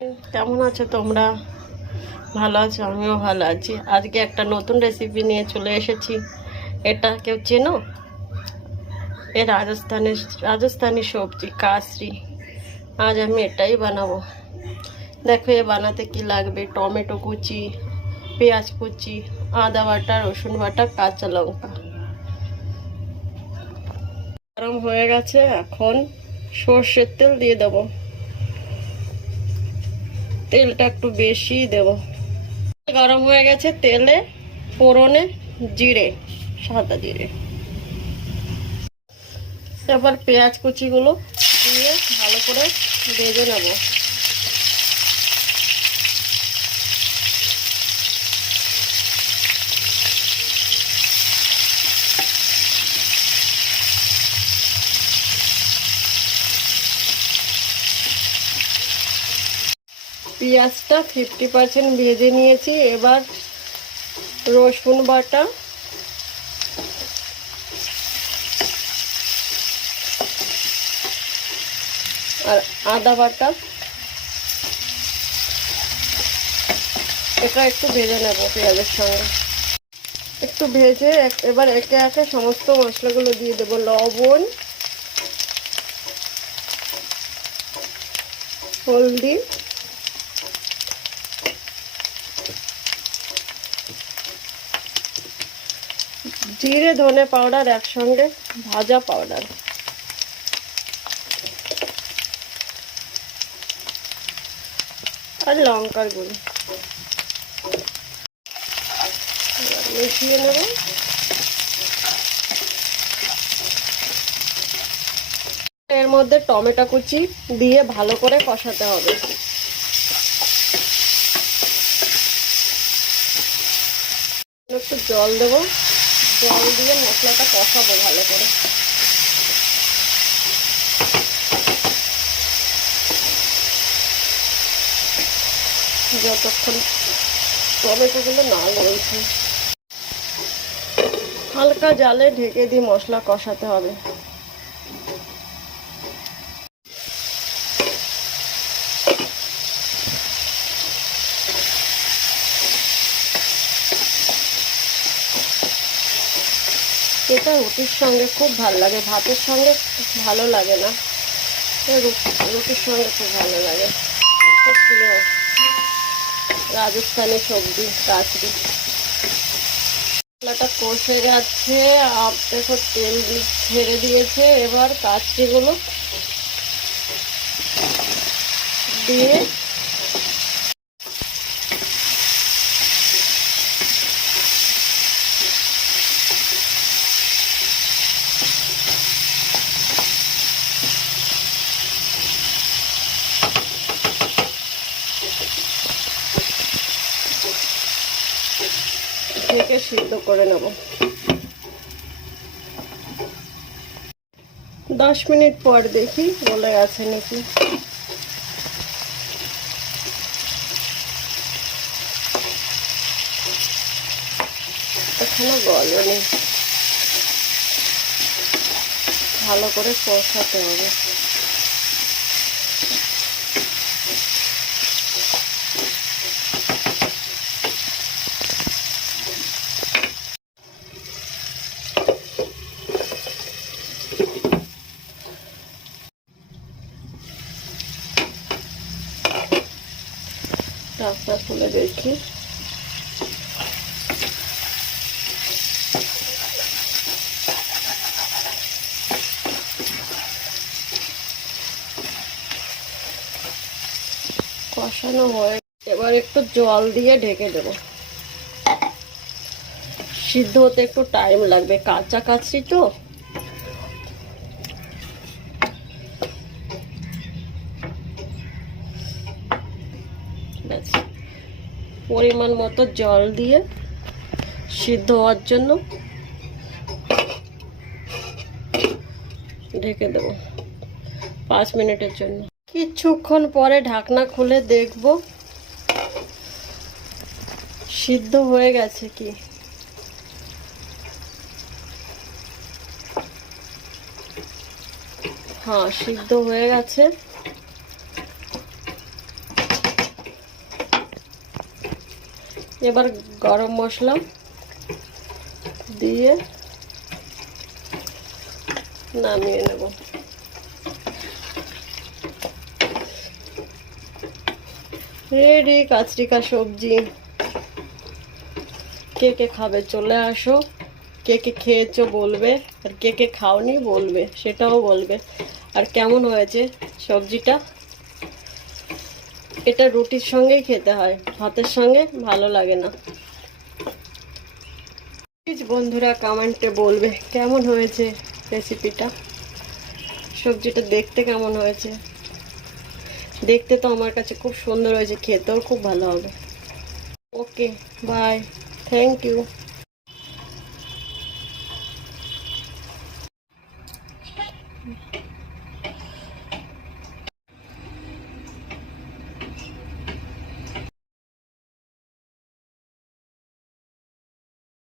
কেমন আছো তোমরা? ভালো আছো? আমিও ভালো আছি। আজকে একটা নতুন রেসিপি নিয়ে চলে এসেছি। এটা কেউ চেনো? এ রাজস্থানি সবজি কাসরি। আজ আমি এটাই বানাবো। দেখো এ বানাতে কি লাগবে: টমেটো কুচি, পেঁয়াজ কুচি, আদা বাটা, রসুন বাটা, কাঁচা লঙ্কা। গরম হয়ে গেছে, এখন সর্ষের তেল দিয়ে দেবো। তেলটা একটু বেশি দেবো। গরম হয়ে গেছে, তেলে ফোড়নে জিরে, সাদা জিরে। এবার পেঁয়াজ কুচিগুলো দিয়ে ভালো করে ভেজে নেব। পেঁয়াজটা 50% ভেজে নিয়েছি। এবার রসুন বাটা, আর আদা বাটা এটা একটু ভেজে নেব পেঁয়াজের সঙ্গে। একটু ভেজে এবার একে একে সমস্ত মশলাগুলো দিয়ে দেবো। লবণ, হলদি, জিরে, ধনে পাউডার, একসঙ্গে ভাজা পাউডার, আর লঙ্কার গুঁড়ো মিশিয়ে নেব। এর মধ্যে টমেটো কুচি দিয়ে ভালো করে কষাতে হবে। একটু জল দেবো, জল দিয়ে মশলাটা কষাবো ভালো করে। যতক্ষণ টমেটোগুলো না গলছে, হালকা জালে ঢেকে দিয়ে মশলা কষাতে হবে। এটা রুটির সঙ্গে খুব ভালো লাগে, ভাতের সঙ্গে ভালো লাগে না, রুটির সঙ্গে খুব ভালো লাগে। খুব প্রিয় রাজস্থানি সবজি কাচরি। মশলাটা কষে যাচ্ছে, দেখো তেল ছেড়ে দিয়েছে। এবার কাচরিগুলো দিয়ে ঢেকে সিদ্ধ করে নেব। 10 মিনিট পর দেখি গলে গেছে নাকি। এখনো গলেনি, ভালো করে কষাতে হবে। ঢাকনা খুলে দেখি। কষানো হয়ে, এবার একটু জল দিয়ে ঢেকে দেব। সিদ্ধ হতে একটু টাইম লাগবে, কাঁচা কাচরি তো। পরিমাণ মতো জল দিয়ে সিদ্ধ হওয়ার জন্য ঢেকে দেব 5 মিনিটের জন্য। কিছুক্ষণ পরে ঢাকনা খুলে দেখব সিদ্ধ হয়ে গেছে কি। হ্যাঁ, সিদ্ধ হয়ে গেছে। এবার গরম মশলা দিয়ে নামিয়ে নেব। রেডি কাচরিকা সবজি। কে কে খাবে চলে আসো, কে কে খেয়েছো বলবে, আর কে কে খাওনি বলবে, সেটাও বলবে। আর কেমন হয়েছে সবজিটা। এটা রুটির সঙ্গেই খেতে হয়, ভাতের সঙ্গে ভালো লাগে না। প্লিজ বন্ধুরা কমেন্টে বলবে কেমন হয়েছে রেসিপিটা, সবজিটা দেখতে কেমন হয়েছে। দেখতে তো আমার কাছে খুব সুন্দর হয়েছে, খেতেও খুব ভালো হবে। Okay bye, thank you.